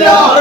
Yeah.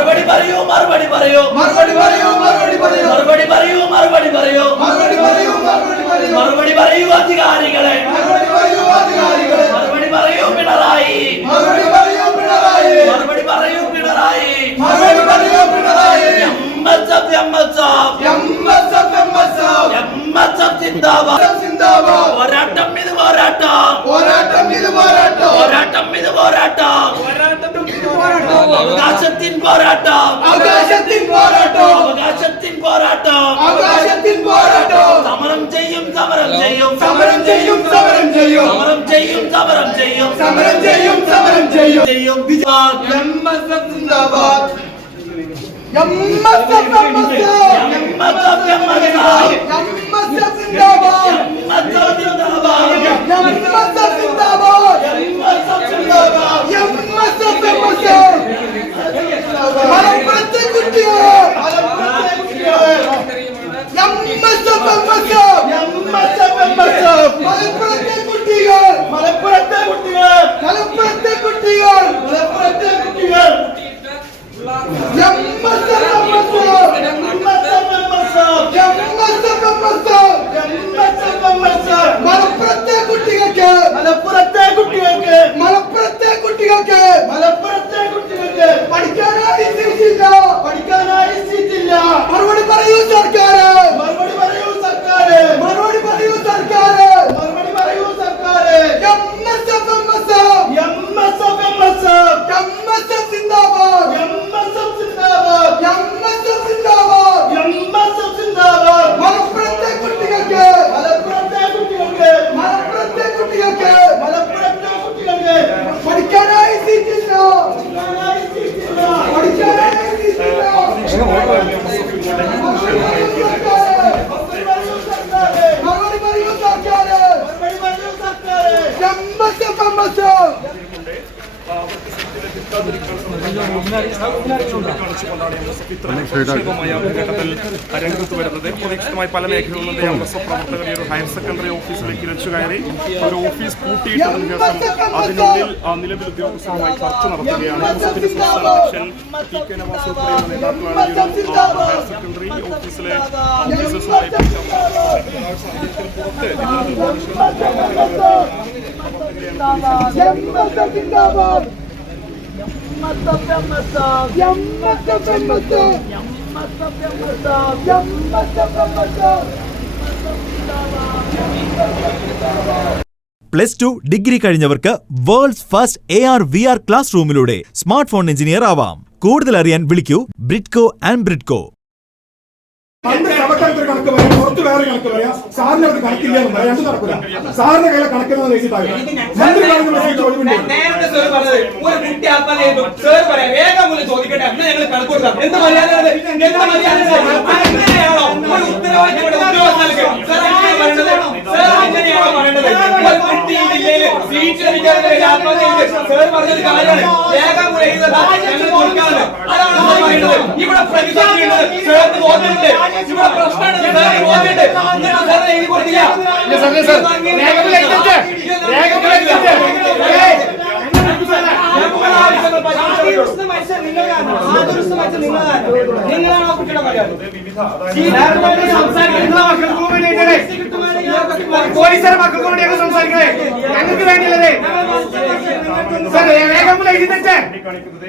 സമരം ചെയ്യും സമരം ചെയ്യും സമരം ചെയ്യും. സമരം ചെയ്യും സമരം ചെയ്യും. സമരം ചെയ്യും സമരം ചെയ്യും. ചെയ്യും. എം എസ് എഫ് ചൂണ്ടിക്കാണിച്ചുകൊണ്ടാണ് എം എസ് ഇത്ര നിക്ഷേപമായ ഒരു ഘട്ടത്തിൽ രംഗത്ത് വരുന്നത്. പ്രതീക്ഷിതമായി പല മേഖലകളിൽ എം എസ് പ്രവർത്തകർ ഒരു ഹയർ സെക്കൻഡറി ഓഫീസിലേക്ക് ഇരച്ചു കയറി ഒരു ഓഫീസ് പൂട്ടിയിട്ടതിനു ശേഷം അതിനുള്ളിൽ നിലവിൽ ഉദ്യോഗസ്ഥരുമായി ചർച്ച നടത്തുകയാണ്. സംസ്ഥാന അധ്യക്ഷൻ ടി കെ നവാസ് ഉൾപ്പെടെയുള്ള നേതാക്കളാണ് ഈ ഒരു ഹയർ സെക്കൻഡറി ഓഫീസിലെ ഓഫീസേഴ്സുമായി പുറത്ത് plus two degree കഴിഞ്ഞവർക്ക് world first A R V R class റൂമിലൂടെ smartphone engineer ആവാം. കൂടുതൽ അറിയാൻ വിളിക്കൂ ബ്രിഡ്കോ ആൻഡ് ബ്രിഡ്കോ പണ്ട് കണക്കെടുത്തൊരു കണക്ക് പറയാം. വേറെ കണക്ക് പറയാം. സാറിന് അവിടെ കണക്കില്ല എന്ന് പറയാം. രണ്ട് നടക്കില്ല. സാറിന്റെ കയ്യിലെ കണക്കില്ലെന്ന് വെച്ചിട്ടാണ്. ഉത്തരവാദിത്തം വീട്ടിലിരിക്കാൻ കഴിഞ്ഞ ആത്മഹത്യ സാർ പറഞ്ഞത് കാര്യമാണ്. രേഖ കുറയുന്നത് ഞങ്ങൾ നോക്കാണ് അതാണ് പറയുന്നത് ഇവിടെ പ്രതിസന്ധിയുണ്ട് സാറിന് ബോധ്യമുണ്ട്. ഇവിടെ പ്രശ്നമുണ്ട്. സാറിന് ബോധ്യമുണ്ട്. ഇങ്ങനെ സാറിന്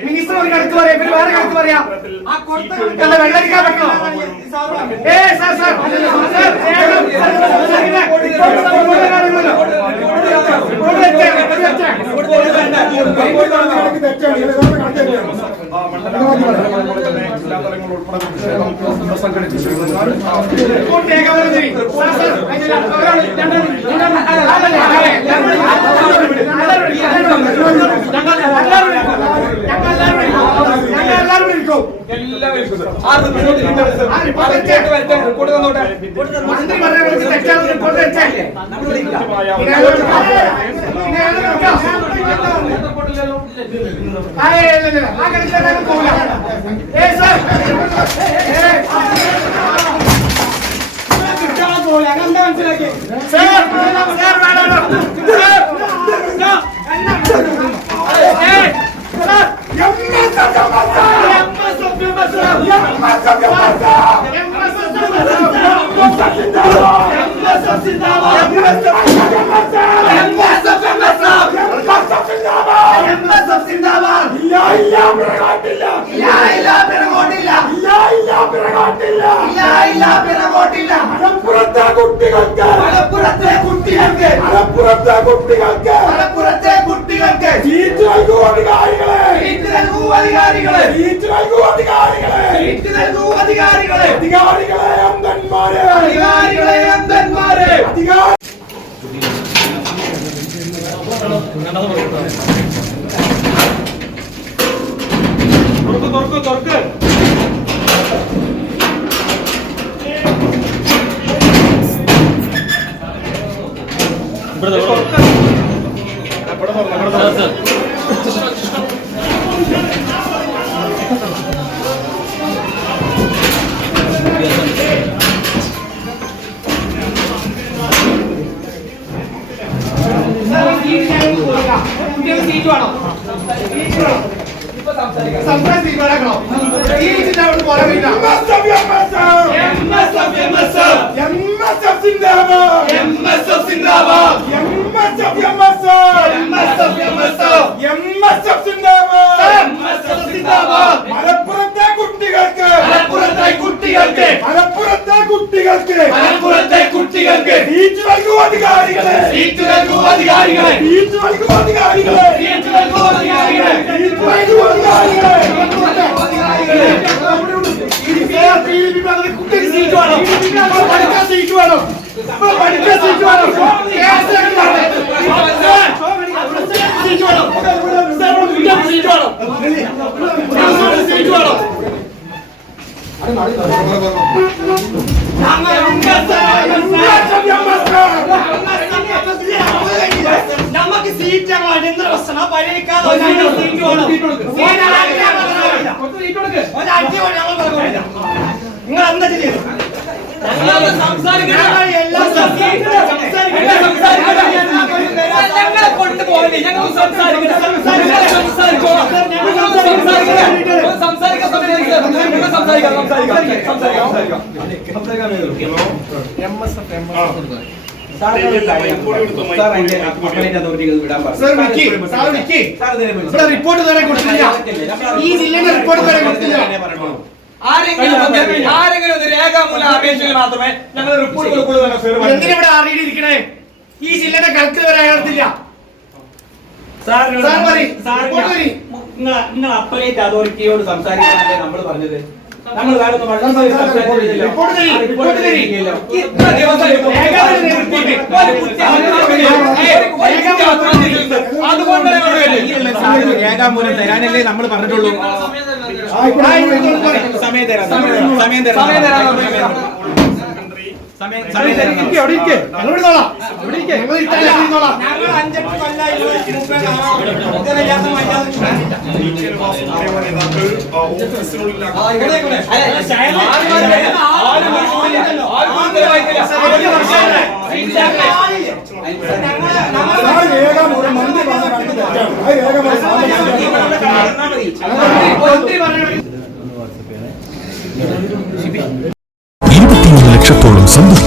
മിനിസ്റ്റർ ഒരു കണക്ക് പറയാം പിന്നെ വേറെ കണക്ക് പറയാം വെള്ളടിക്കാൻ പറ്റണോ ഏ സാർ സാർ സംഘടിച്ചു മനസ്സിലാക്കി കുട്ടികൾക്ക് മലപ്പുറത്തെ കുട്ടികൾക്ക് മലപ്പുറത്തെ കുട്ടികൾക്ക് സീറ്റ് വേണോ സംസാരം തീരുമാനാക്കണോ ഈ ഇതിന്റെ അവിടെ MSF സിന്ദാബാദ് MSF MSF MSF MSF MSF സിന്ദാബാദ് MSF സിന്ദാബാദ് മലപ്പുറത്തെ കുട്ടികൾക്ക്. മലപ്പുറത്തെ കുട്ടികൾക്ക്. മലപ്പുറത്തെ കുട്ടികൾക്ക്. മലപ്പുറത്തെ കുട്ടികൾക്ക്. സീറ്റ് നൽകൂ അധികാരികളെ സീറ്റ് നൽകൂ അധികാരികളെ സീറ്റ് നൽകൂ അധികാരികളെ സീറ്റ് നൽകൂ അധികാരികളെ സീറ്റ് നൽകൂ അധികാരികളെ കുട്ടിക്ക് സീറ്റ് വേണം ഇപ്പോൾ പഠിക്കാൻ സീറ്റ് വേണം ഇപ്പോൾ പഠിക്കാൻ സീറ്റ് വേണം സീറ്റ് വേണം സീറ്റ് വേണം സീറ്റ് വേണം നമുക്ക് സീറ്റ് അടിയന്തര പ്രശ്നം. വേണം നിങ്ങൾ എന്താ ചെയ്തു ഞങ്ങൾ കൊണ്ടുപോകല്ലേ ഞങ്ങൾ സംസാരിക്കണം സംസാരിക്കണം സംസാരിക്കാൻ റിപ്പോർട്ട് തരാൻ കൊടുത്തില്ല ഈ ജില്ലയുടെ റിപ്പോർട്ട് തരാൻ കൊടുത്തില്ല ആരെങ്കിലും ആരെങ്കിലും ഒന്ന് രേഖാമൂലം മാത്രമേ ഞങ്ങൾ റിപ്പോർട്ട് കൊടുക്കുള്ളൂ സാർ. എന്തിനാ അറിയിട്ടിരിക്കണേ ഈ ജില്ലയുടെ കണക്ക് വരെ അയാളത്തില്ല സാർ പറയ്. തരി. നിങ്ങൾ അപ്പലേറ്റ് അതോറിറ്റിയോട് സംസാരിക്കാനല്ലേ നമ്മൾ പറഞ്ഞത്? നമ്മൾ വേറെ തരി. തരി. രേഖാമൂലം തരാനല്ലേ നമ്മൾ പറഞ്ഞിട്ടുള്ളൂ? സമയം തരാം. സമയം തരാം. സമയം മന്ത്രി പറഞ്ഞു. സമയം സമയം തരാം ഇരിക്ക്,